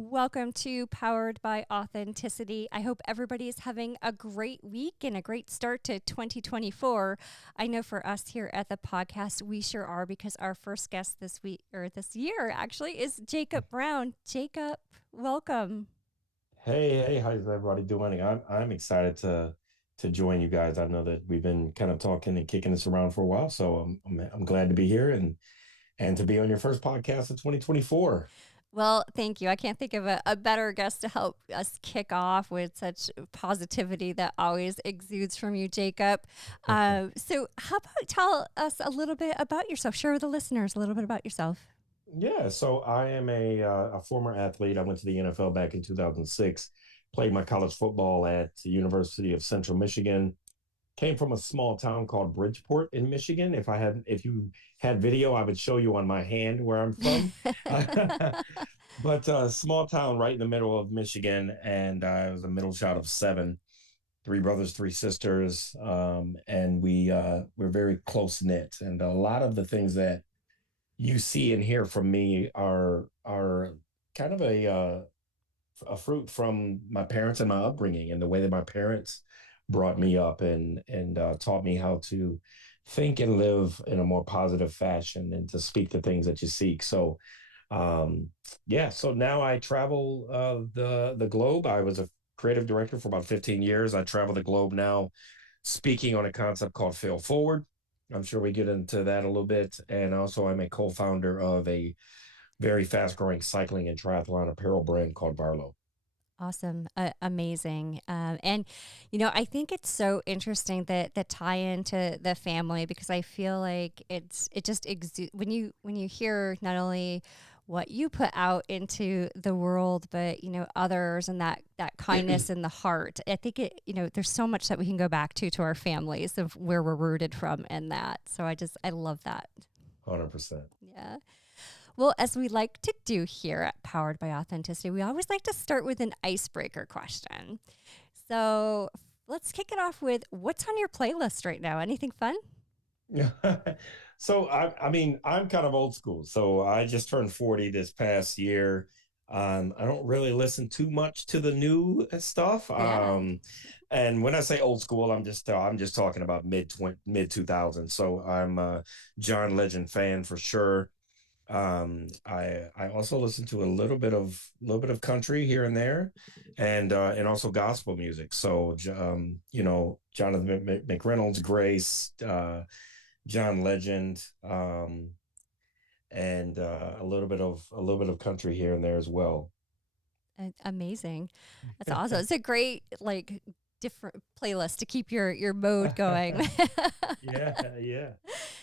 Welcome to Powered by Authenticity. I hope everybody is having a great week and a great start to 2024. I know for us here at the podcast, we sure are, because our first guest this week, or this year actually, is Jacob Brown. Jacob, welcome. Hey, how's everybody doing? I'm excited to join you guys. I know that we've been kind of talking and kicking this around for a while, so I'm glad to be here and to be on your first podcast of 2024. Well, thank you. I can't think of a better guest to help us kick off with such positivity that always exudes from you, Jacob. So, how about tell us a little bit about yourself? Share with the listeners a little bit about yourself. Yeah, so I am a former athlete. I went to the NFL back in 2006, played my college football at the University of Central Michigan. Came from a small town called Bridgeport in Michigan. If you had video, I would show you on my hand where I'm from. But small town right in the middle of Michigan, and I was a middle child of seven, three brothers, three sisters, and we're very close knit. And a lot of the things that you see and hear from me are kind of a fruit from my parents and my upbringing and the way that my parents brought me up and taught me how to think and live in a more positive fashion and to speak the things that you seek. So um, yeah, so now I travel the globe. I was a creative director for about 15 years. I travel the globe now speaking on a concept called Fail Forward. I'm sure we get into that a little bit. And also, I'm a co founder of a very fast growing cycling and triathlon apparel brand called Varlo. Awesome. Amazing. And, I think it's so interesting that the tie into the family, because I feel like it just when you hear not only what you put out into the world, but, others, and that kindness in the heart. I think there's so much that we can go back to our families of where we're rooted from in that. So I love that. 100%. Yeah. Well, as we like to do here at Powered by Authenticity, we always like to start with an icebreaker question. So let's kick it off with, what's on your playlist right now? Anything fun? Yeah. So I mean, I'm kind of old school. So I just turned 40 this past year. I don't really listen too much to the new stuff. Yeah. And when I say old school, I'm just talking about mid 2000s. So I'm a John Legend fan for sure. I also listen to a little bit of country here and there, and also gospel music. So Jonathan McReynolds, Grace, John Legend, and a little bit of country here and there as well. Amazing. That's awesome. It's a great, like, different playlist to keep your mode going. Yeah, yeah.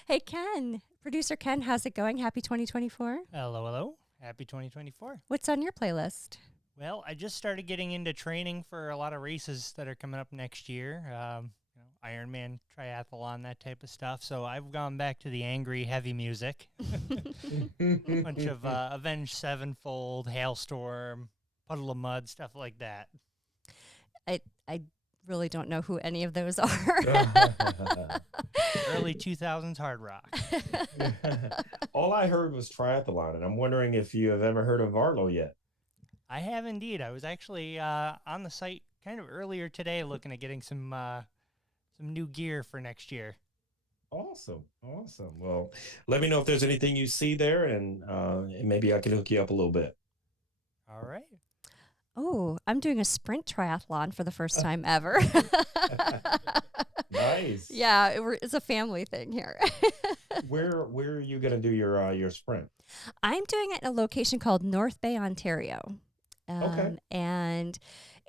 Hey, Ken, producer Ken, how's it going? Happy 2024. Hello, hello. Happy 2024. What's on your playlist? Well, I just started getting into training for a lot of races that are coming up next year. Ironman, triathlon, that type of stuff. So I've gone back to the angry, heavy music. A bunch of Avenged Sevenfold, Hailstorm, Puddle of Mud, stuff like that. I really don't know who any of those are. Early 2000s hard rock. All I heard was triathlon, and I'm wondering if you have ever heard of Varlo yet. I have indeed. I was actually on the site kind of earlier today looking at getting some new gear for next year. Awesome, awesome. Well, let me know if there's anything you see there, and maybe I can hook you up a little bit. All right. Oh, I'm doing a sprint triathlon for the first time ever. Nice. Yeah, it's a family thing here. Where are you gonna do your sprint? I'm doing it in a location called North Bay, Ontario. Okay. And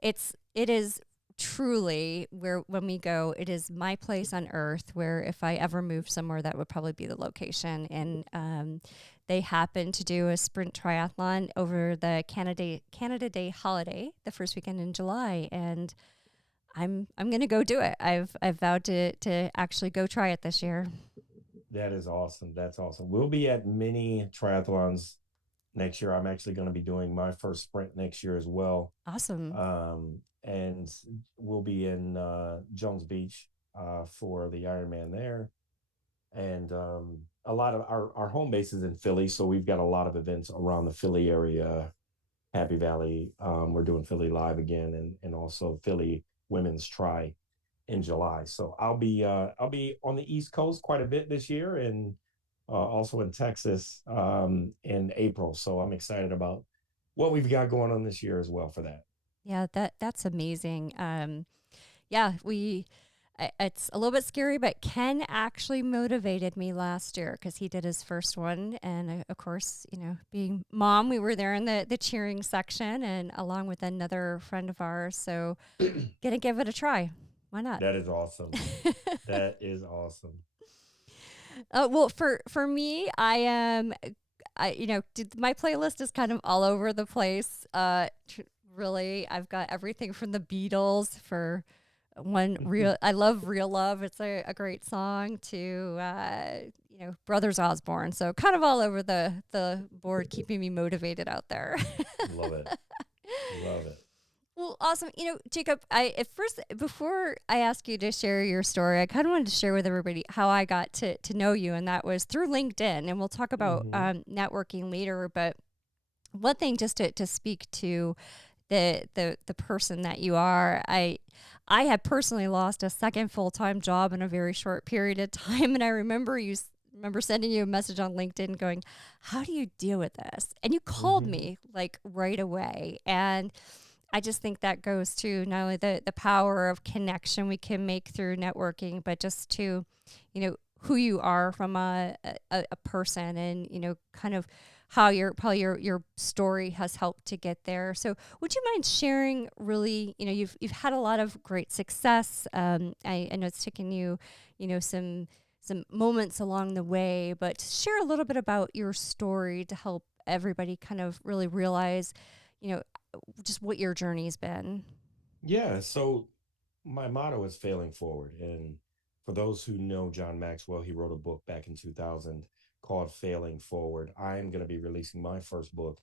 it is truly where, when we go, it is my place on earth, where if I ever moved somewhere, that would probably be the location. And they happen to do a sprint triathlon over the Canada Day holiday, the first weekend in July, and I'm gonna go do it. I've vowed to actually go try it this year. That is awesome. That's awesome. We'll be at mini triathlons next year. I'm actually going to be doing my first sprint next year as well. Awesome. And we'll be in Jones Beach for the Ironman there. And a lot of our home base is in Philly, so we've got a lot of events around the Philly area Happy Valley. We're doing Philly Live again, and also Philly Women's Try in July. So I'll be on the East Coast quite a bit this year, and also in Texas in April. So I'm excited about what we've got going on this year as well for that. Yeah, that's amazing. Yeah, it's a little bit scary, but Ken actually motivated me last year because he did his first one, and of course, being mom, we were there in the cheering section, and along with another friend of ours. So, gonna give it a try. Why not? That is awesome. That is awesome. Well, for me, I am. My playlist is kind of all over the place. Really, I've got everything from the Beatles for one real. I love Real Love. It's a great song to Brothers Osborne. So kind of all over the board, keeping me motivated out there. Love it. Love it. Well, awesome. Jacob, I at first before I ask you to share your story, I kind of wanted to share with everybody how I got to know you, and that was through LinkedIn. And we'll talk about Hmm. networking later. But one thing, just to speak to the person that you are, I had personally lost a second full time job in a very short period of time, and I remember remember sending you a message on LinkedIn going, "How do you deal with this?" And you called Hmm. me like right away, and I just think that goes to not only the power of connection we can make through networking, but just to, who you are from a person, and, kind of how your story has helped to get there. So would you mind sharing really, you've had a lot of great success. I know it's taken you, some moments along the way, but share a little bit about your story to help everybody kind of really realize, you know, just what your journey's been. Yeah. So my motto is failing forward. And for those who know John Maxwell, he wrote a book back in 2000 called Failing Forward. I am going to be releasing my first book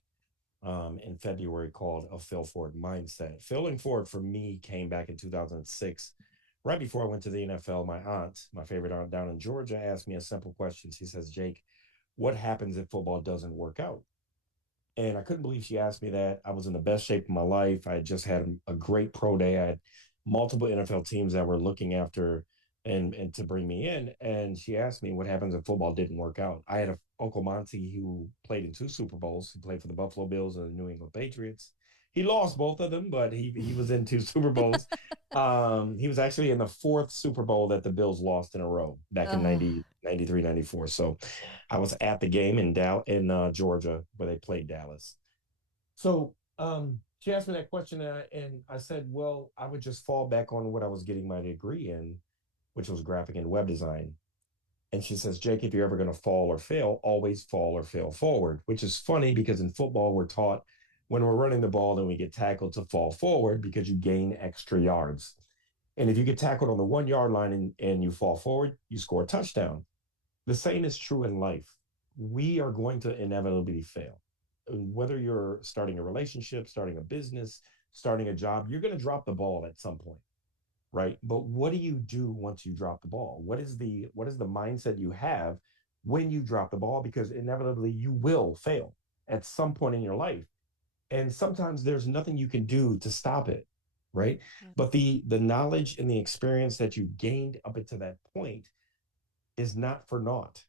in February called A Fail Forward Mindset. Failing Forward for me came back in 2006. Right before I went to the NFL, my aunt, my favorite aunt down in Georgia, asked me a simple question. She says, Jake, what happens if football doesn't work out? And I couldn't believe she asked me that. I was in the best shape of my life. I had just had a great pro day. I had multiple NFL teams that were looking after and to bring me in. And she asked me what happens if football didn't work out. I had a Uncle Monty who played in two Super Bowls. He played for the Buffalo Bills and the New England Patriots. He lost both of them, but he was in two Super Bowls. He was actually in the fourth Super Bowl that the Bills lost in a row back in Ugh. 90, 93, 94. So I was at the game in Georgia where they played Dallas. So she asked me that question, and I said, well, I would just fall back on what I was getting my degree in, which was graphic and web design. And she says, Jake, if you're ever going to fall or fail, always fall or fail forward, which is funny because in football, we're taught when we're running the ball and we get tackled to fall forward because you gain extra yards. And if you get tackled on the 1 yard line and you fall forward, you score a touchdown. The same is true in life. We are going to inevitably fail. Whether you're starting a relationship, starting a business, starting a job, you're going to drop the ball at some point, right? But what do you do once you drop the ball? What is the mindset you have when you drop the ball? Because inevitably you will fail at some point in your life. And sometimes there's nothing you can do to stop it, right? Yeah. But the knowledge and the experience that you gained up until that point is not for naught.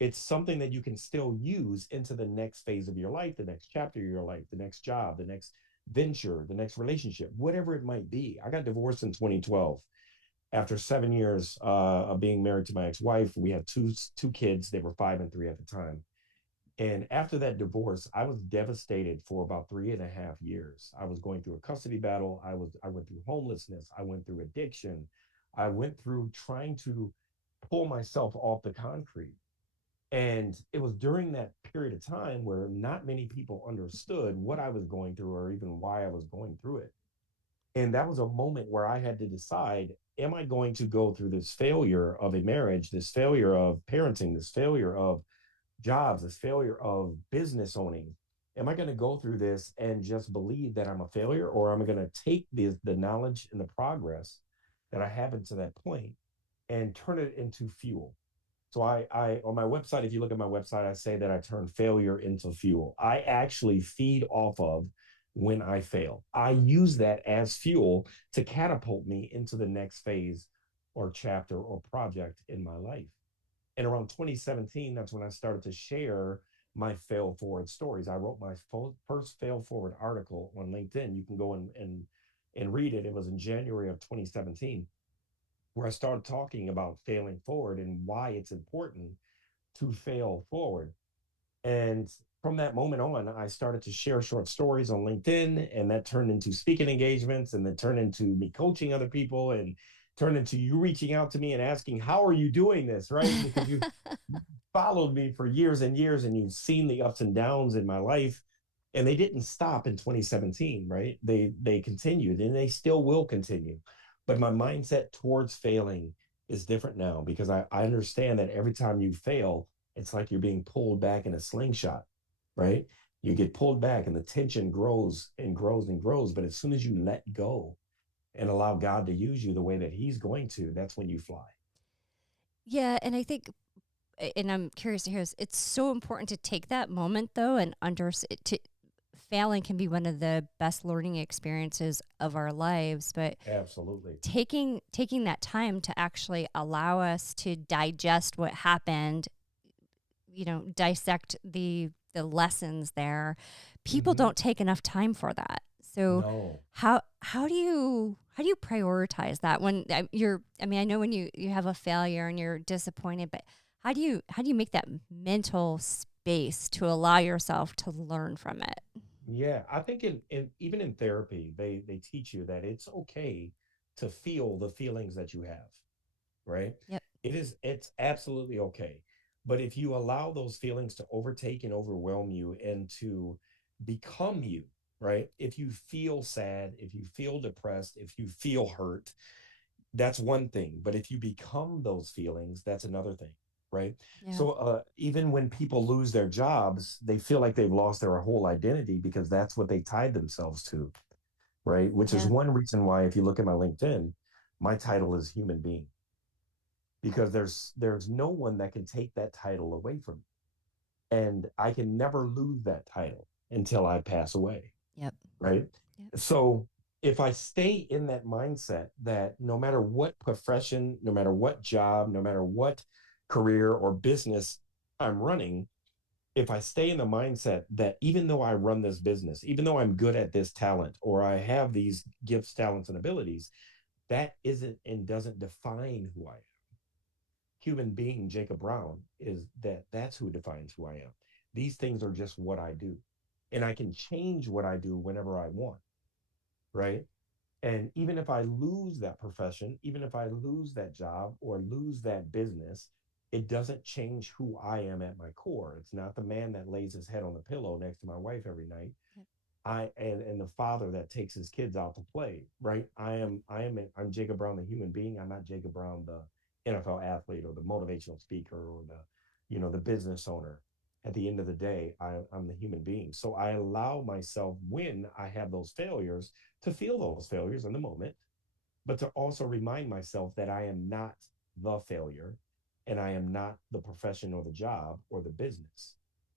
It's something that you can still use into the next phase of your life, the next chapter of your life, the next job, the next venture, the next relationship, whatever it might be. I got divorced in 2012 after 7 years of being married to my ex-wife. We had two kids. They were 5 and 3 at the time. And after that divorce, I was devastated for about 3.5 years. I was going through a custody battle. I went through homelessness. I went through addiction. I went through trying to pull myself off the concrete. And it was during that period of time where not many people understood what I was going through or even why I was going through it. And that was a moment where I had to decide, am I going to go through this failure of a marriage, this failure of parenting, this failure of jobs, this failure of business owning? Am I going to go through this and just believe that I'm a failure, or am I going to take the knowledge and the progress that I have into that point and turn it into fuel? So I on my website, if you look at my website, I say that I turn failure into fuel. I actually feed off of when I fail. I use that as fuel to catapult me into the next phase or chapter or project in my life. And around 2017, that's when I started to share my fail forward stories. I wrote my first fail forward article on LinkedIn. You can go and read it. It was in January of 2017, where I started talking about failing forward and why it's important to fail forward. And from that moment on, I started to share short stories on LinkedIn, and that turned into speaking engagements, and then turned into me coaching other people, and turned into you reaching out to me and asking, how are you doing this? Right? Because you followed me for years and years, and you've seen the ups and downs in my life. And they didn't stop in 2017, right? They continued, and they still will continue. But my mindset towards failing is different now, because I understand that every time you fail, it's like you're being pulled back in a slingshot, right? You get pulled back and the tension grows and grows and grows. But as soon as you let go and allow God to use you the way that He's going to, that's when you fly. Yeah, and I think, and I'm curious to hear this, it's so important to take that moment though, and failing can be one of the best learning experiences of our lives, but Absolutely. taking that time to actually allow us to digest what happened, dissect the lessons there. People don't take enough time for that. So No. how do you prioritize that when I know when you have a failure and you're disappointed, but how do you make that mental space to allow yourself to learn from it? Yeah, I think in even in therapy, they teach you that it's okay to feel the feelings that you have, right? Yep. It's absolutely okay. But if you allow those feelings to overtake and overwhelm you and to become you, right? If you feel sad, if you feel depressed, if you feel hurt, that's one thing. But if you become those feelings, that's another thing, right? Yeah. So even when people lose their jobs, they feel like they've lost their whole identity because that's what they tied themselves to, right? Which is Yeah. one reason why, if you look at my LinkedIn, my title is human being, because there's no one that can take that title away from me, and I can never lose that title until I pass away, Yep. right? Yep. So if I stay in that mindset that no matter what profession, no matter what job, no matter what career or business I'm running, if I stay in the mindset that even though I run this business, even though I'm good at this talent or I have these gifts, talents, and abilities, that isn't and doesn't define who I am. Human being Jacob Brown is that's who defines who I am. These things are just what I do. And I can change what I do whenever I want, right? And even if I lose that profession, even if I lose that job or lose that business, it doesn't change who I am at my core. It's not the man that lays his head on the pillow next to my wife every night. Yep. And the father that takes his kids out to play, right? I'm Jacob Brown, the human being. I'm not Jacob Brown, the NFL athlete or the motivational speaker or the business owner. At the end of the day, I'm the human being. So I allow myself, when I have those failures, to feel those failures in the moment, but to also remind myself that I am not the failure, and I am not the profession or the job or the business.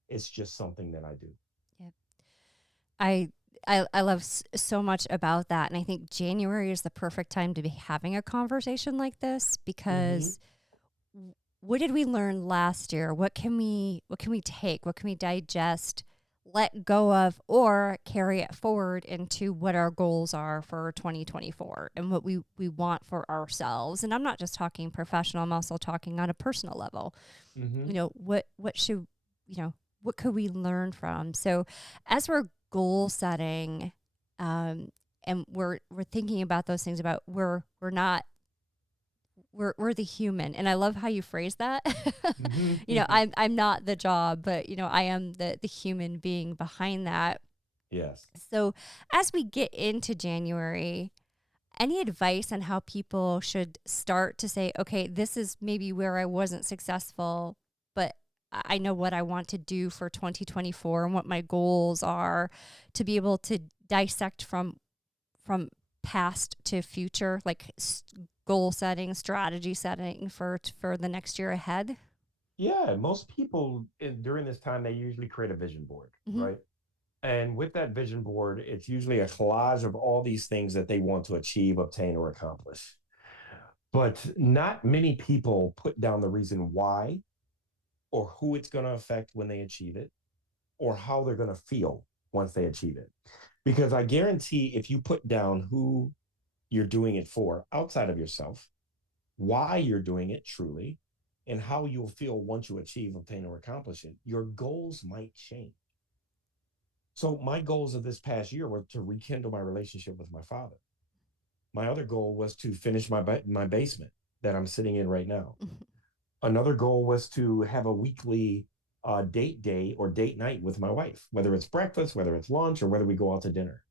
It's just something that I do. Yep. I love so much about that, and I think January is the perfect time to be having a conversation like this, because what did we learn last year? What can we take? What can we digest, let go of, or carry it forward into what our goals are for 2024 and what we want for ourselves? And I'm not just talking professional, I'm also talking on a personal level. Mm-hmm. What should, what could we learn from? So as we're goal setting, and we're thinking about those things, about we're the human, and I love how you phrase that. I'm not the job, but I am the human being behind that. Yes. So as we get into January, any advice on how people should start to say, okay, this is maybe where I wasn't successful, but I know what I want to do for 2024 and what my goals are, to be able to dissect from past to future, like goal setting, strategy setting for the next year ahead? Yeah, most people during this time, they usually create a vision board, Mm-hmm. right? And with that vision board, it's usually a collage of all these things that they want to achieve, obtain, or accomplish. But not many people put down the reason why or who it's going to affect when they achieve it or how they're going to feel once they achieve it. Because I guarantee if you put down who you're doing it for outside of yourself, why you're doing it truly, and how you'll feel once you achieve, obtain, or accomplish it, your goals might change. So my goals of this past year were to rekindle my relationship with my father. My other goal was to finish my basement that I'm sitting in right now. Another goal was to have a weekly date day or date night with my wife, whether it's breakfast, whether it's lunch, or whether we go out to dinner,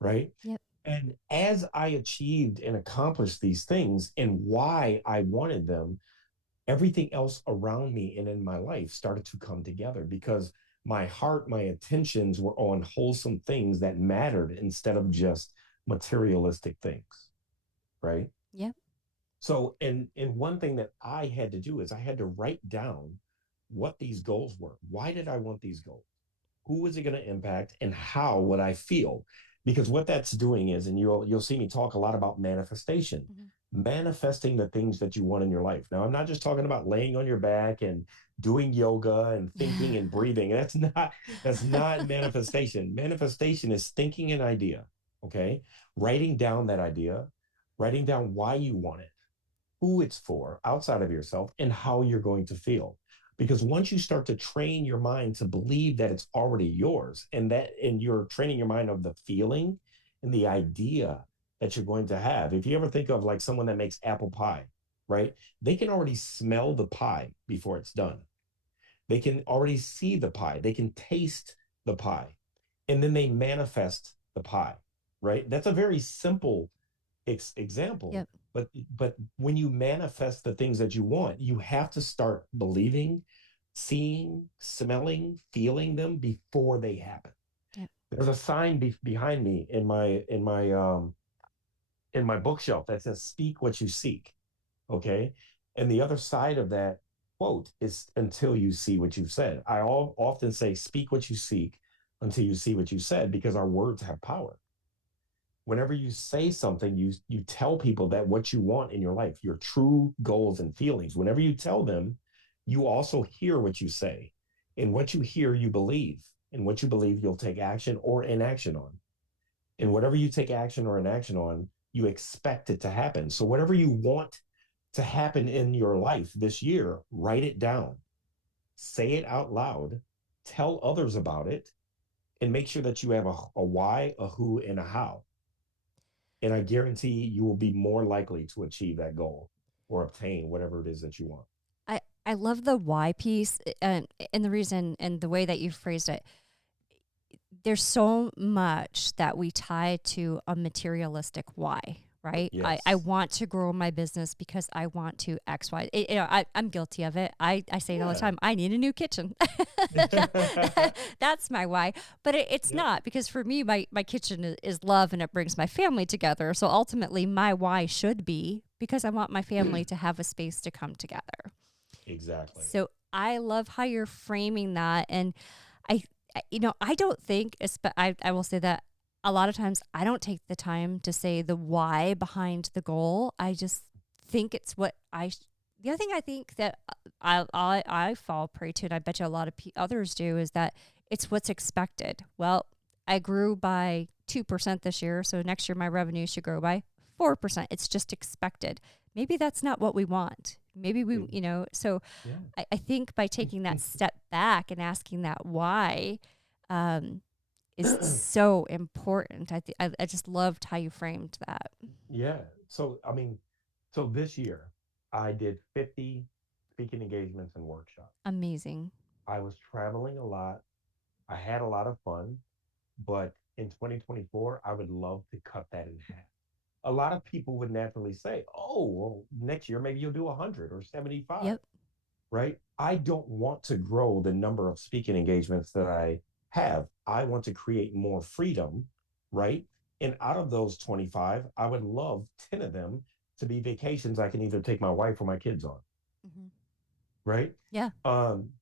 right? Yep. And as I achieved and accomplished these things and why I wanted them, everything else around me and in my life started to come together because my heart, my attentions were on wholesome things that mattered instead of just materialistic things, right? Yep. So, and one thing that I had to do is I had to write down what these goals were. Why did I want these goals? Who was it going to impact, and how would I feel? Because what that's doing is, and you'll see me talk a lot about manifestation, manifesting the things that you want in your life. Now, I'm not just talking about laying on your back and doing yoga and thinking and breathing. That's not manifestation. Manifestation is thinking an idea, okay? Writing down that idea, writing down why you want it, who it's for outside of yourself, and how you're going to feel. Because once you start to train your mind to believe that it's already yours, and you're training your mind of the feeling and the idea that you're going to have. If you ever think of like someone that makes apple pie, right? They can already smell the pie before it's done. They can already see the pie. They can taste the pie. And then they manifest the pie, right? That's a very simple example. Yep. But when you manifest the things that you want, you have to start believing, seeing, smelling, feeling them before they happen. Yep. There's a sign behind me in my bookshelf that says "Speak what you seek." Okay, and the other side of that quote is "Until you see what you've said." I often say "Speak what you seek until you see what you said," because our words have power. Whenever you say something, you tell people that what you want in your life, your true goals and feelings, whenever you tell them, you also hear what you say. And what you hear, you believe. And what you believe, you'll take action or inaction on. And whatever you take action or inaction on, you expect it to happen. So whatever you want to happen in your life this year, write it down, say it out loud, tell others about it, and make sure that you have a why, a who, and a how. And I guarantee you will be more likely to achieve that goal or obtain whatever it is that you want. I love the why piece, and the reason and the way that you phrased it. There's so much that we tie to a materialistic why, right? Yes. I want to grow my business because I want to X, Y. I'm guilty of it. I say it all the time. I need a new kitchen. That's my why. But it's not, because for me, my kitchen is love, and it brings my family together. So ultimately, my why should be because I want my family to have a space to come together. Exactly. So I love how you're framing that. And I don't think, I will say that a lot of times I don't take the time to say the why behind the goal. I just think it's what the other thing I think that I fall prey to, and I bet you a lot of others do, is that it's what's expected. Well, I grew by 2% this year, so next year my revenue should grow by 4%. It's just expected. Maybe that's not what we want. Maybe we, so I think by taking that step back and asking that why is so important. I just loved how you framed that. Yeah. So, so this year I did 50 speaking engagements and workshops. Amazing. I was traveling a lot. I had a lot of fun, but in 2024, I would love to cut that in half. A lot of people would naturally say, "Oh, well, next year maybe you'll do 100 or 75." Yep. Right? I don't want to grow the number of speaking engagements that I have. I want to create more freedom, right? And out of those 25, I would love 10 of them to be vacations I can either take my wife or my kids on. Mm-hmm. Right? Yeah.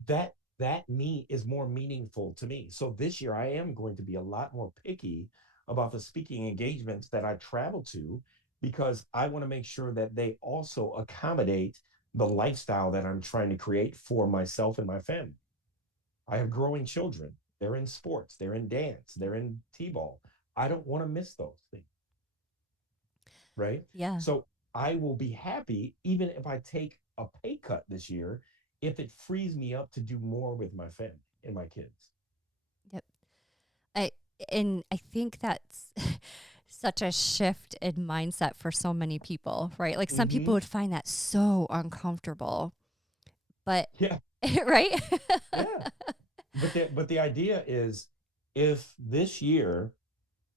That that me is more meaningful to me. So this year I am going to be a lot more picky about the speaking engagements that I travel to because I want to make sure that they also accommodate the lifestyle that I'm trying to create for myself and my family. I have growing children. They're in sports, they're in dance, they're in T-ball. I don't want to miss those things, right? Yeah. So I will be happy even if I take a pay cut this year if it frees me up to do more with my family and my kids. Yep. I and I think that's such a shift in mindset for so many people, right? Like some people Hmm. would find that so uncomfortable, but Yeah, right? yeah. But the idea is if this year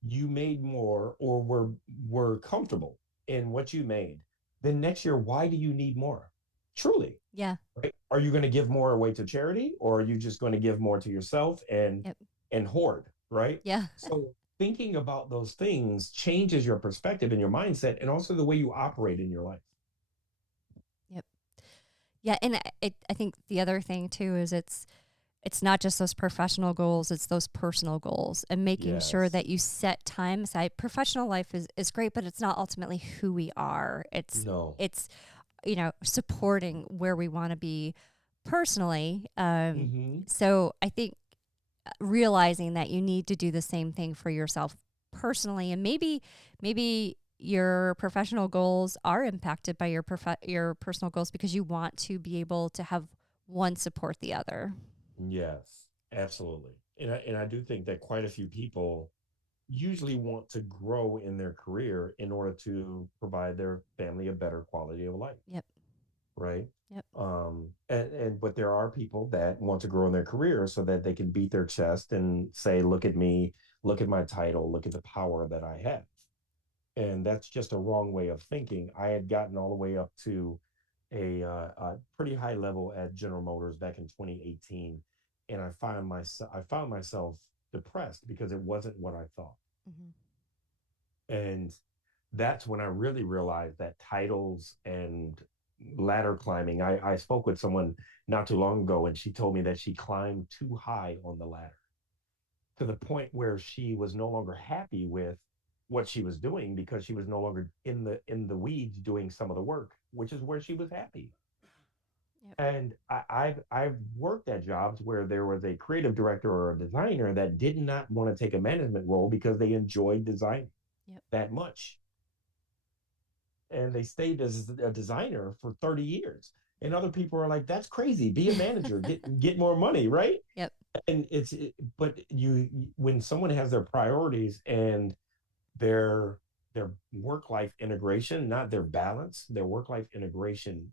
you made more or were comfortable in what you made, then next year, why do you need more? Truly, Yeah. right? Are you going to give more away to charity or are you just going to give more to yourself Yep. and hoard, right? Yeah. So thinking about those things changes your perspective and your mindset and also the way you operate in your life. Yep. Yeah, and I think the other thing too is it's not just those professional goals, it's those personal goals and making sure Yes. that you set time aside. Professional life is great, but it's not ultimately who we are. No. It's supporting where we want to be personally. Mm-hmm. So I think realizing that you need to do the same thing for yourself personally, and maybe your professional goals are impacted by your personal goals because you want to be able to have one support the other. Yes, absolutely. And I do think that quite a few people usually want to grow in their career in order to provide their family a better quality of life, Yep. right? Yep. And but there are people that want to grow in their career so that they can beat their chest and say, look at me, look at my title, look at the power that I have. And that's just a wrong way of thinking. I had gotten all the way up to a pretty high level at General Motors back in 2018, and I found myself depressed because it wasn't what I thought. Hmm. And that's when I really realized that titles and ladder climbing. I spoke with someone not too long ago, and she told me that she climbed too high on the ladder to the point where she was no longer happy with what she was doing because she was no longer in the weeds doing some of the work, which is where she was happy. Yep. And I've worked at jobs where there was a creative director or a designer that did not want to take a management role because they enjoyed design Yep. that much, and they stayed as a designer for 30 years. And other people are like, "That's crazy. Be a manager. Get more money, right?" Yep. And but when someone has their priorities and their their work life integration, not their balance, their work life integration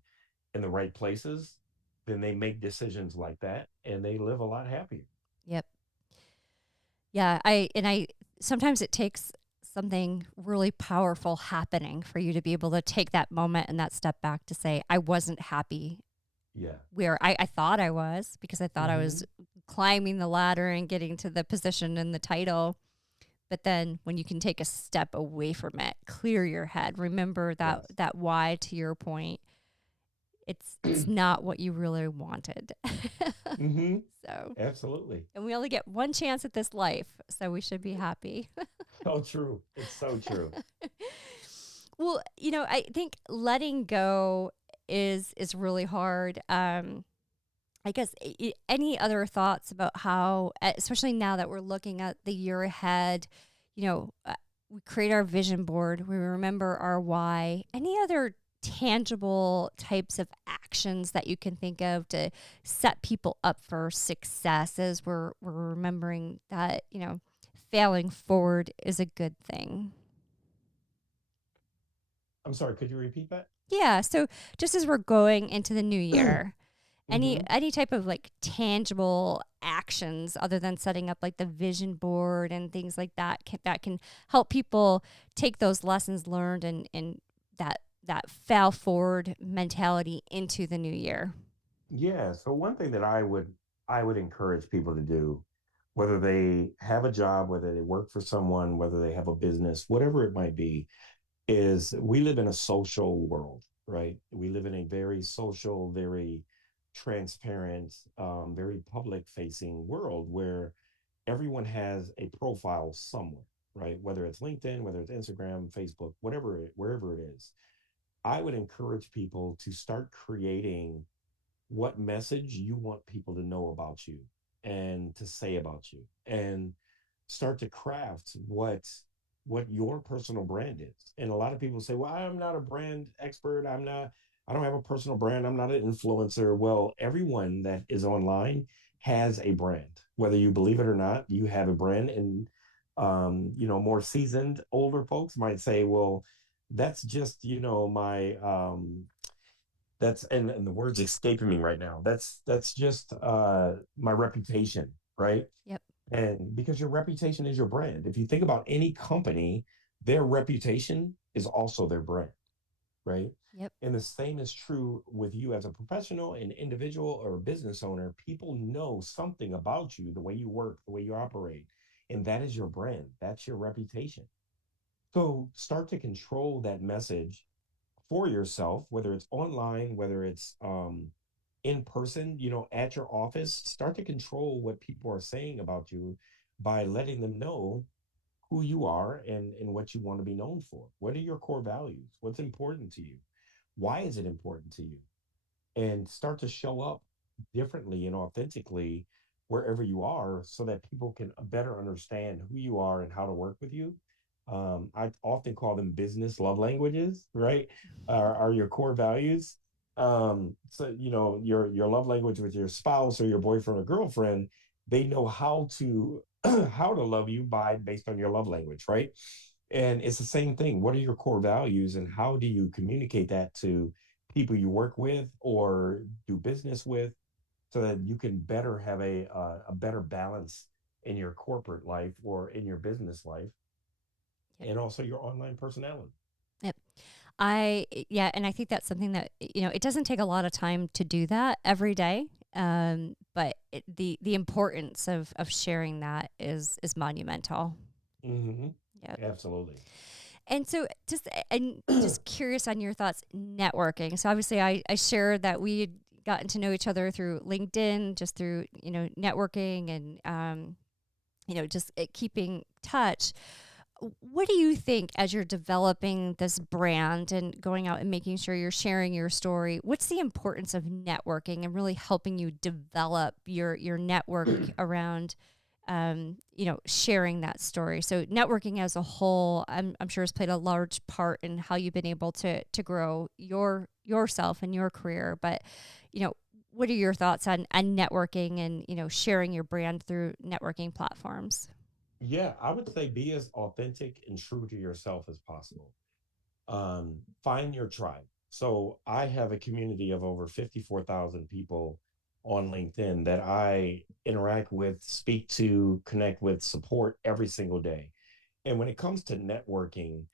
in the right places, then they make decisions like that and they live a lot happier. Yep. Yeah, I sometimes it takes something really powerful happening for you to be able to take that moment and that step back to say, I wasn't happy Yeah. where I thought I was because I thought I was Mm-hmm. climbing the ladder and getting to the position and the title. But then when you can take a step away from it, clear your head, remember that Yes. that why to your point, it's not what you really wanted. Mm-hmm. So, Absolutely. and we only get one chance at this life, so we should be happy. So true. It's so true. Well, I think letting go is really hard. I guess any other thoughts about how, especially now that we're looking at the year ahead, you know, uh, we create our vision board, we remember our why. Any other tangible types of actions that you can think of to set people up for success as we're remembering that, failing forward is a good thing. I'm sorry, could you repeat that? Yeah. So just as we're going into the new year, any Mm-hmm. any type of like tangible actions other than setting up like the vision board and things like that can help people take those lessons learned and that fail forward mentality into the new year. Yeah. So one thing that I would encourage people to do, whether they have a job, whether they work for someone, whether they have a business, whatever it might be, is we live in a social world, right? We live in a very social, very transparent, very public facing world where everyone has a profile somewhere, right? Whether it's LinkedIn, whether it's Instagram, Facebook, wherever it is. I would encourage people to start creating what message you want people to know about you and to say about you, and start to craft what your personal brand is. And a lot of people say, well, I'm not a brand expert, I don't have a personal brand, I'm not an influencer. Well, everyone that is online has a brand, whether you believe it or not. You have a brand. And more seasoned older folks might say, well, that's just my and the words escaping me right now. That's just my reputation, right? Yep. And because your reputation is your brand. If you think about any company, their reputation is also their brand, right? Yep. And the same is true with you as a professional, an individual, or a business owner. People know something about you, the way you work, the way you operate, and that is your brand. That's your reputation. So start to control that message for yourself, whether it's online, whether it's in person, at your office. Start to control what people are saying about you by letting them know who you are and what you want to be known for. What are your core values? What's important to you? Why is it important to you? And start to show up differently and authentically wherever you are so that people can better understand who you are and how to work with you. I often call them business love languages, right? Are your core values. So your love language with your spouse or your boyfriend or girlfriend, they know how to how to love you by based on your love language, right? And it's the same thing. What are your core values and how do you communicate that to people you work with or do business with, so that you can better have a better balance in your corporate life or in your business life, Yep. and also your online personality. Yep. Yeah, and I think that's something that, it doesn't take a lot of time to do that every day. But the importance of sharing that is monumental. Mm-hmm. Yep. Absolutely. And so just curious on your thoughts, networking. So obviously I shared that we had gotten to know each other through LinkedIn, just through, networking and, just keeping touch. What do you think as you're developing this brand and going out and making sure you're sharing your story? What's the importance of networking and really helping you develop your network around, sharing that story? So networking as a whole, I'm sure has played a large part in how you've been able to grow yourself and your career. But, what are your thoughts on networking and, sharing your brand through networking platforms? Yeah, I would say be as authentic and true to yourself as possible. Find your tribe. So I have a community of over 54,000 people on LinkedIn that I interact with, speak to, connect with, support every single day. And when it comes to networking,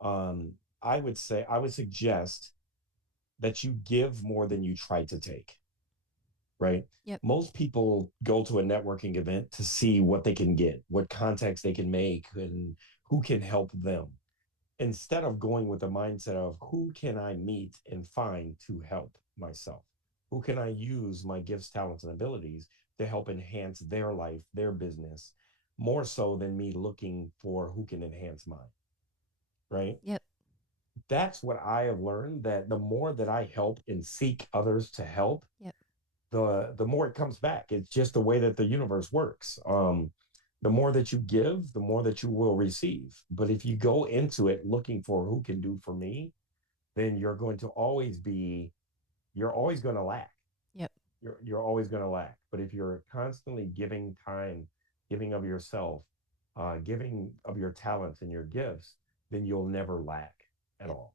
um, I would suggest that you give more than you try to take, right? Yep. Most people go to a networking event to see what they can get, what contacts they can make, and who can help them, instead of going with the mindset of who can I meet and find to help myself? Who can I use my gifts, talents, and abilities to help enhance their life, their business, more so than me looking for who can enhance mine, right? Yep. That's what I have learned, that the more that I help and seek others to help, Yep. the more it comes back. It's just the way that the universe works. The more that you give, the more that you will receive. But if you go into it looking for who can do for me, then you're always going to lack. Yep. You're always going to lack. But if you're constantly giving time, giving of yourself, giving of your talents and your gifts, then you'll never lack at Yep. all.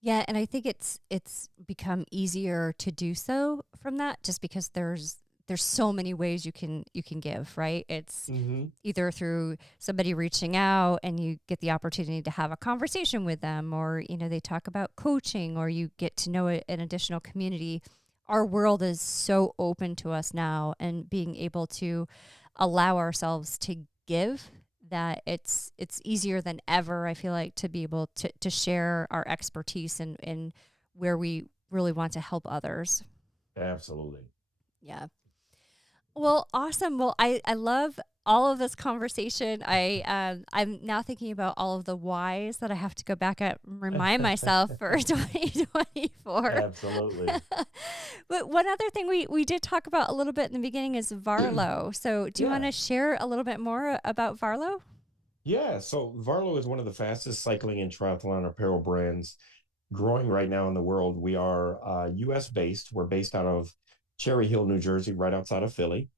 Yeah, and I think it's become easier to do so from that, just because there's so many ways you can give, right? It's Mm-hmm. either through somebody reaching out and you get the opportunity to have a conversation with them, or they talk about coaching, or you get to know an additional community. Our world is so open to us now, and being able to allow ourselves to give, that it's easier than ever, I feel like, to be able to share our expertise and where we really want to help others. Absolutely. Yeah. Well, awesome. Well, I love all of this conversation. I'm now thinking about all of the whys that I have to go back and remind myself for 2024. Absolutely. But one other thing we did talk about a little bit in the beginning is Varlo. So do you want Yeah. to share a little bit more about Varlo? Yeah. So Varlo is one of the fastest cycling and triathlon apparel brands growing right now in the world. We are US based. We're based out of Cherry Hill, New Jersey, right outside of Philly.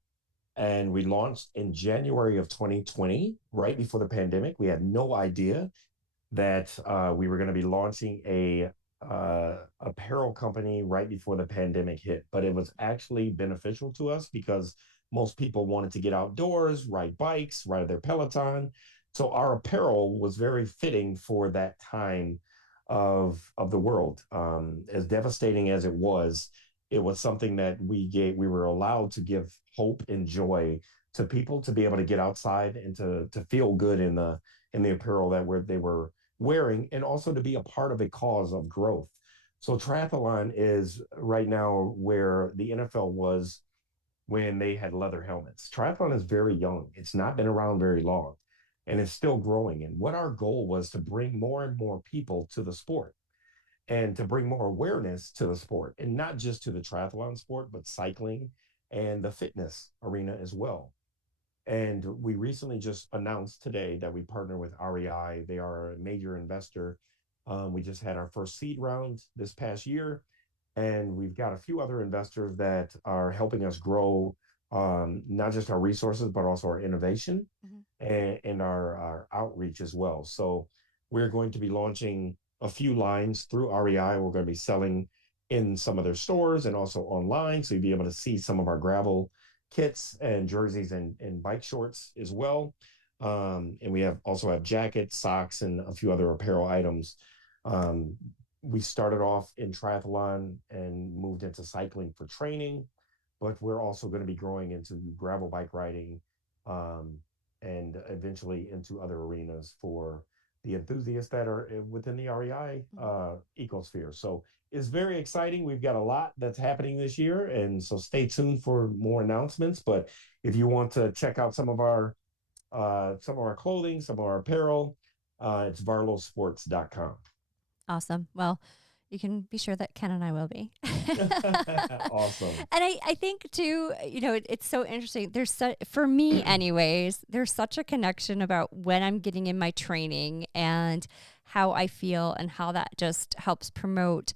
And we launched in January of 2020, right before the pandemic. We had no idea that we were going to be launching a apparel company right before the pandemic hit. But it was actually beneficial to us because most people wanted to get outdoors, ride bikes, ride their Peloton. So our apparel was very fitting for that time of the world. As devastating as it was something that we were allowed to give hope and joy to people to be able to get outside and to feel good in the apparel they were wearing, and also to be a part of a cause of growth. So triathlon is right now where the NFL was when they had leather helmets. Triathlon is very young. It's not been around very long, and it's still growing. And what our goal was to bring more and more people to the sport and to bring more awareness to the sport, and not just to the triathlon sport, but cycling and the fitness arena as well. And we recently just announced today that we partner with REI. They are a major investor. We just had our first seed round this past year, and we've got a few other investors that are helping us grow not just our resources, but also our innovation and our outreach as well. So we're going to be launching a few lines through REI. We're going to be selling in some of their stores and also online. So you'll be able to see some of our gravel kits and jerseys and bike shorts as well. And we also have jackets, socks, and a few other apparel items. Um, we started off in triathlon and moved into cycling for training, but we're also going to be growing into gravel bike riding, um, and eventually into other arenas for the enthusiasts that are within the REI ecosphere. So it's very exciting. We've got a lot that's happening this year, and so stay tuned for more announcements. But if you want to check out some of our clothing, some of our apparel, it's varlosports.com. Awesome. Well, you can be sure that Ken and I will be. Awesome. And I think too, it's so interesting. For me anyways, there's such a connection about when I'm getting in my training and how I feel and how that just helps promote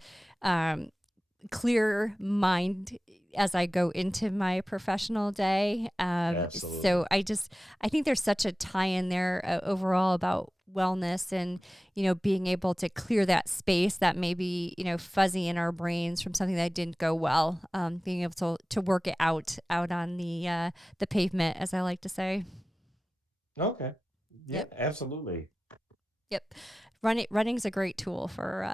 clear mind as I go into my professional day. Absolutely. So I think there's such a tie in there overall about wellness and, being able to clear that space that may be, fuzzy in our brains from something that didn't go well. Being able to work it out on the pavement, as I like to say. Okay. Yeah, Yep. absolutely. Yep. Running's a great tool for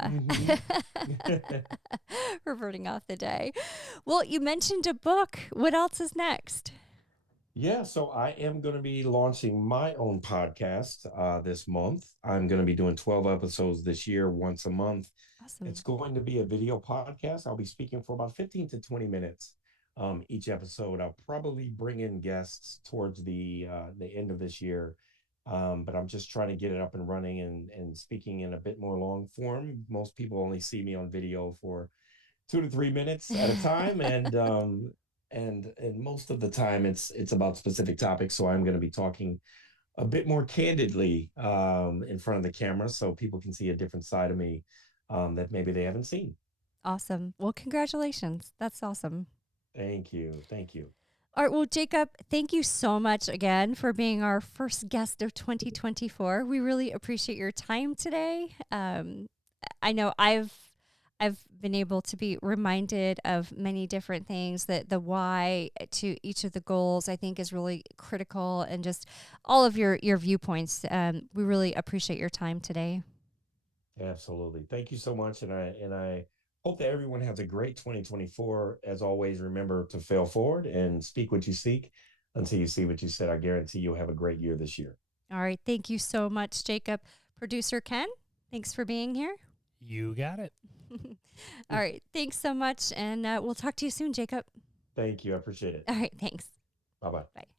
for burning off the day. Well, you mentioned a book. What else is next? Yeah, so I am going to be launching my own podcast this month. I'm going to be doing 12 episodes this year, once a month. Awesome. It's going to be a video podcast. I'll be speaking for about 15 to 20 minutes each episode. I'll probably bring in guests towards the end of this year. But I'm just trying to get it up and running and speaking in a bit more long form. Most people only see me on video for 2 to 3 minutes at a time, and most of the time it's about specific topics. So I'm going to be talking a bit more candidly in front of the camera, so people can see a different side of me that maybe they haven't seen. Awesome. Well, congratulations. That's awesome. Thank you. Thank you. All right. Well, Jacob, thank you so much again for being our first guest of 2024. We really appreciate your time today. I know I've been able to be reminded of many different things, that the why to each of the goals, I think, is really critical, and just all of your viewpoints. We really appreciate your time today. Absolutely. Thank you so much. And I hope that everyone has a great 2024. As always, remember to fail forward and speak what you seek until you see what you said. I guarantee you'll have a great year this year. All right. Thank you so much, Jacob. Producer Ken, thanks for being here. You got it. All right. Thanks so much. And we'll talk to you soon, Jacob. Thank you. I appreciate it. All right. Thanks. Bye-bye. Bye.